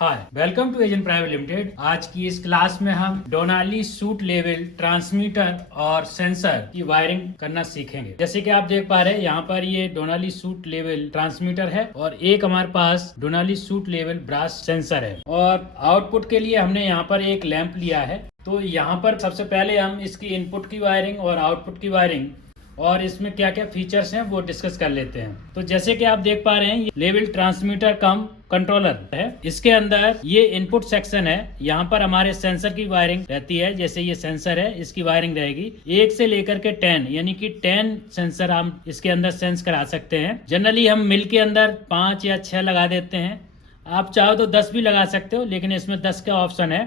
Hi, welcome to agent private limited. आज की इस क्लास में हम डोनाली सूट लेवल ट्रांसमीटर और सेंसर की वायरिंग करना सीखेंगे। जैसे कि आप देख पा रहे हैं, यहाँ पर ये डोनाली सूट लेवल ट्रांसमीटर है और एक हमारे पास डोनाली सूट लेवल ब्रास सेंसर है। और आउटपुट के लिए हमने यहाँ पर एक लैंप लिया है। तो यहाँ पर सबसे पहले हम इसकी इनपुट की वायरिंग और आउटपुट की वायरिंग और इसमें क्या क्या फीचर्स हैं वो डिस्कस कर लेते हैं। तो जैसे कि आप देख पा रहे हैं, ये लेवल ट्रांसमीटर कम कंट्रोलर है। इसके अंदर ये इनपुट सेक्शन है। यहाँ पर हमारे सेंसर की वायरिंग रहती है। जैसे ये सेंसर है, इसकी वायरिंग रहेगी 1 से लेकर के 10, यानी कि 10 सेंसर हम इसके अंदर सेंस करा सकते हैं। जनरली हम मिल के अंदर 5 या 6 लगा देते हैं। आप चाहो तो 10 भी लगा सकते हो, लेकिन इसमें 10 का ऑप्शन है।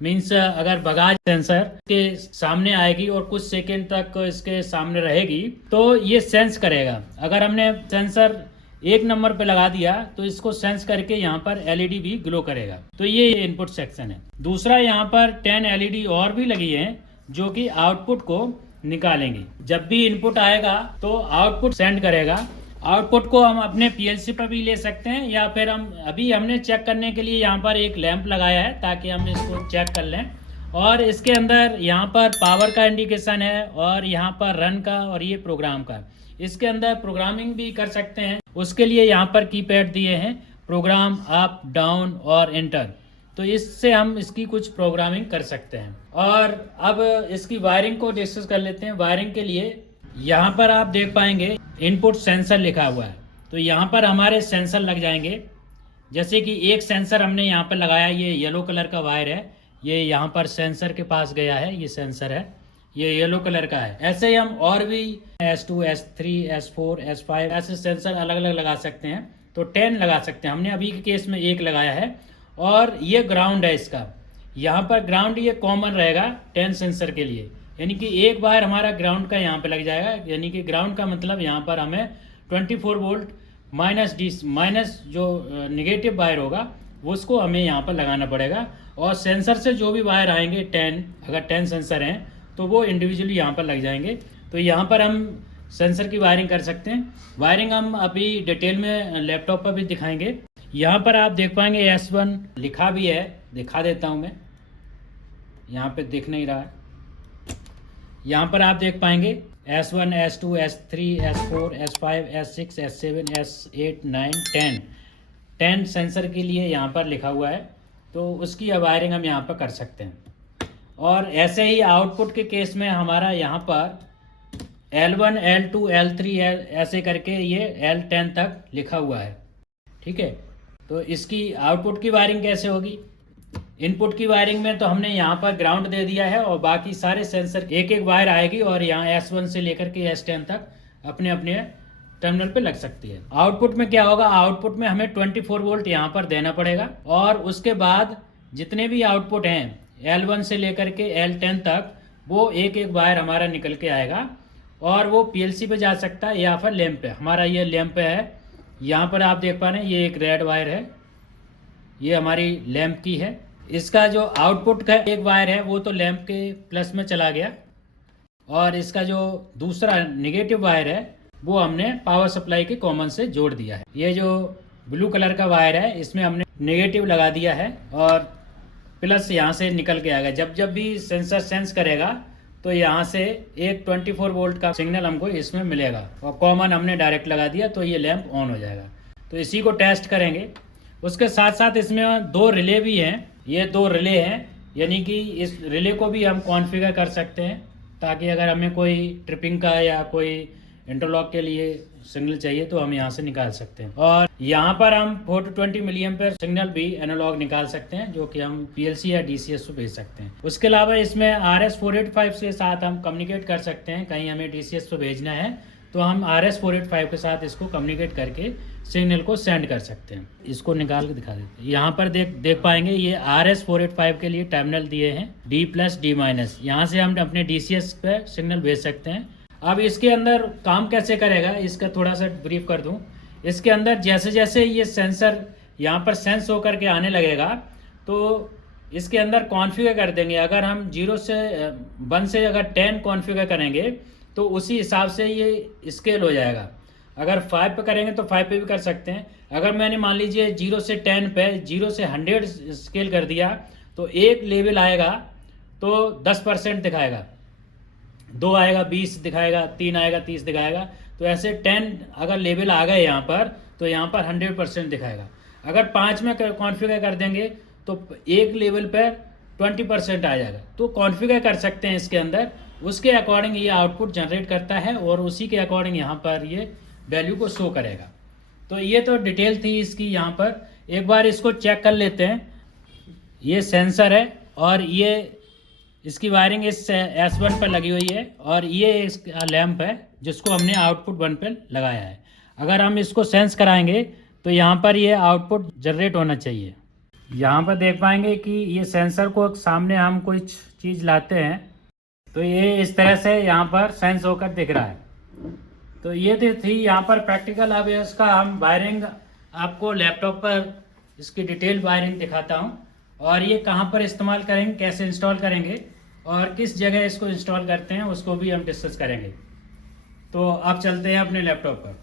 मीन्स अगर बगाज सेंसर के सामने आएगी और कुछ सेकेंड तक इसके सामने रहेगी तो ये सेंस करेगा। अगर हमने सेंसर 1 नंबर पे लगा दिया तो इसको सेंस करके यहाँ पर एलईडी भी ग्लो करेगा। तो ये इनपुट सेक्शन है। दूसरा, यहाँ पर 10 एलईडी और भी लगी हैं जो कि आउटपुट को निकालेंगी। जब भी इनपुट आएगा तो आउटपुट सेंड करेगा। आउटपुट को हम अपने पीएलसी पर भी ले सकते हैं, या फिर हमने चेक करने के लिए यहाँ पर एक लैंप लगाया है ताकि हम इसको चेक कर लें। और इसके अंदर यहाँ पर पावर का इंडिकेशन है और यहाँ पर रन का और ये प्रोग्राम का। इसके अंदर प्रोग्रामिंग भी कर सकते हैं। उसके लिए यहाँ पर कीपैड दिए हैं, प्रोग्राम अप डाउन और एंटर। तो इससे हम इसकी कुछ प्रोग्रामिंग कर सकते हैं। और अब इसकी वायरिंग को डिस्कस कर लेते हैं। वायरिंग के लिए यहाँ पर आप देख पाएंगे इनपुट सेंसर लिखा हुआ है। तो यहाँ पर हमारे सेंसर लग जाएंगे। जैसे कि एक सेंसर हमने यहाँ पर लगाया, ये येलो कलर का वायर है, ये यहाँ पर सेंसर के पास गया है। ये सेंसर है, ये येलो कलर का है। ऐसे ही हम और भी S2, S3, S4, S5 ऐसे सेंसर अलग अलग लगा सकते हैं। तो 10 लगा सकते हैं। हमने अभी के केस में 1 लगाया है। और ये ग्राउंड है इसका। यहाँ पर ग्राउंड ये कॉमन रहेगा 10 सेंसर के लिए, यानी कि एक बार हमारा ग्राउंड का यहाँ पे लग जाएगा। यानी कि ग्राउंड का मतलब यहाँ पर हमें 24 वोल्ट माइनस जो निगेटिव वायर होगा उसको हमें यहाँ पर लगाना पड़ेगा। और सेंसर से जो भी वायर आएंगे 10, अगर 10 सेंसर हैं तो वो इंडिविजुअली यहाँ पर लग जाएंगे। तो यहाँ पर हम सेंसर की वायरिंग कर सकते हैं। वायरिंग हम अभी डिटेल में लैपटॉप पर भी दिखाएंगे। यहाँ पर आप देख पाएंगे S1 लिखा भी है, दिखा देता हूँ मैं। यहाँ पे दिख नहीं रहा है। यहाँ पर आप देख पाएंगे S1, S2, S3, S4, S5, S6, S7, S8, 9, 10 10 sensor के लिए यहाँ पर लिखा हुआ है। तो उसकी वायरिंग हम यहाँ पर कर सकते हैं। और ऐसे ही आउटपुट के केस में हमारा यहाँ पर L1, L2, L3 ऐसे करके ये L10 तक लिखा हुआ है। ठीक है, तो इसकी आउटपुट की वायरिंग कैसे होगी? इनपुट की वायरिंग में तो हमने यहाँ पर ग्राउंड दे दिया है और बाकी सारे सेंसर एक एक वायर आएगी और यहाँ S1 से लेकर के S10 तक अपने अपने टर्मिनल पे लग सकती है। आउटपुट में क्या होगा? आउटपुट में हमें 24 वोल्ट यहाँ पर देना पड़ेगा। और उसके बाद जितने भी आउटपुट हैं L1 से लेकर के L10 तक, वो एक एक वायर हमारा निकल के आएगा और वो पीएलसी पे जा सकता है या फिर लैंप पे। हमारा ये लैंप है। यहाँ पर आप देख पा रहे हैं, ये एक रेड वायर है, ये हमारी लैंप की है। इसका जो आउटपुट का एक वायर है वो तो लैंप के प्लस में चला गया, और इसका जो दूसरा नेगेटिव वायर है वो हमने पावर सप्लाई के कॉमन से जोड़ दिया है। ये जो ब्लू कलर का वायर है इसमें हमने नेगेटिव लगा दिया है और प्लस यहाँ से निकल के आएगा। जब जब भी सेंसर सेंस करेगा तो यहाँ से एक 24 वोल्ट का सिग्नल हमको इसमें मिलेगा और कॉमन हमने डायरेक्ट लगा दिया तो ये लैंप ऑन हो जाएगा। तो इसी को टेस्ट करेंगे। उसके साथ साथ इसमें 2 रिले भी हैं। ये 2 रिले हैं, यानी कि इस रिले को भी हम कॉन्फ़िगर कर सकते हैं ताकि अगर हमें कोई ट्रिपिंग का या कोई इंटरलॉक के लिए सिग्नल चाहिए तो हम यहाँ से निकाल सकते हैं। और यहाँ पर हम 420 मिली एम्पेयर सिग्नल भी एनालॉग निकाल सकते हैं जो कि हम पीएलसी या डीसीएस को भेज सकते हैं। उसके अलावा इसमें RS485 के साथ हम कम्युनिकेट कर सकते हैं। कहीं हमें डीसीएस को भेजना है तो हम RS485 के साथ इसको कम्युनिकेट करके सिग्नल को सेंड कर सकते हैं। इसको निकाल के दिखा देते हैं। यहाँ पर देख पाएंगे ये RS485 के लिए टर्मिनल दिए हैं D+, D-। यहाँ से हम अपने DCS पे सिग्नल भेज सकते हैं। अब इसके अंदर काम कैसे करेगा इसका थोड़ा सा ब्रीफ कर दूँ। इसके अंदर जैसे जैसे ये सेंसर यहाँ पर सेंस होकर के आने लगेगा तो इसके अंदर कॉन्फ़िगर कर देंगे। अगर हम 0 से 1 से अगर 10 कॉन्फ़िगर करेंगे तो उसी हिसाब से ये स्केल हो जाएगा। अगर 5 पे करेंगे तो 5 पे भी कर सकते हैं। अगर मैंने मान लीजिए 0 से 10 पे 0 से 100 स्केल कर दिया तो एक लेवल आएगा तो 10% दिखाएगा, 2 आएगा 20 दिखाएगा, 3 आएगा 30 दिखाएगा। तो ऐसे 10 अगर लेवल आ गए यहाँ पर तो यहाँ पर 100% दिखाएगा। अगर 5 में कॉन्फ़िगर कर देंगे तो एक लेवल पर 20% आ जाएगा। तो कॉन्फ़िगर कर सकते हैं इसके अंदर, उसके अकॉर्डिंग ये आउटपुट जनरेट करता है और उसी के अकॉर्डिंग यहाँ पर ये वैल्यू को शो करेगा। तो ये तो डिटेल थी इसकी। यहाँ पर एक बार इसको चेक कर लेते हैं। ये सेंसर है और ये इसकी वायरिंग इस S1 पर लगी हुई है और ये इसका लैंप है जिसको हमने आउटपुट 1 पर लगाया है। अगर हम इसको सेंस कराएंगे तो यहाँ पर ये आउटपुट जनरेट होना चाहिए। यहाँ पर देख पाएंगे कि ये सेंसर को सामने हम कुछ चीज़ लाते हैं तो ये इस तरह से यहाँ पर सेंस होकर दिख रहा है। तो ये तो थी यहाँ पर प्रैक्टिकल। अब इसका हम वायरिंग आपको लैपटॉप पर इसकी डिटेल वायरिंग दिखाता हूँ और ये कहाँ पर इस्तेमाल करेंगे, कैसे इंस्टॉल करेंगे और किस जगह इसको इंस्टॉल करते हैं उसको भी हम डिस्कस करेंगे। तो अब चलते हैं अपने लैपटॉप पर।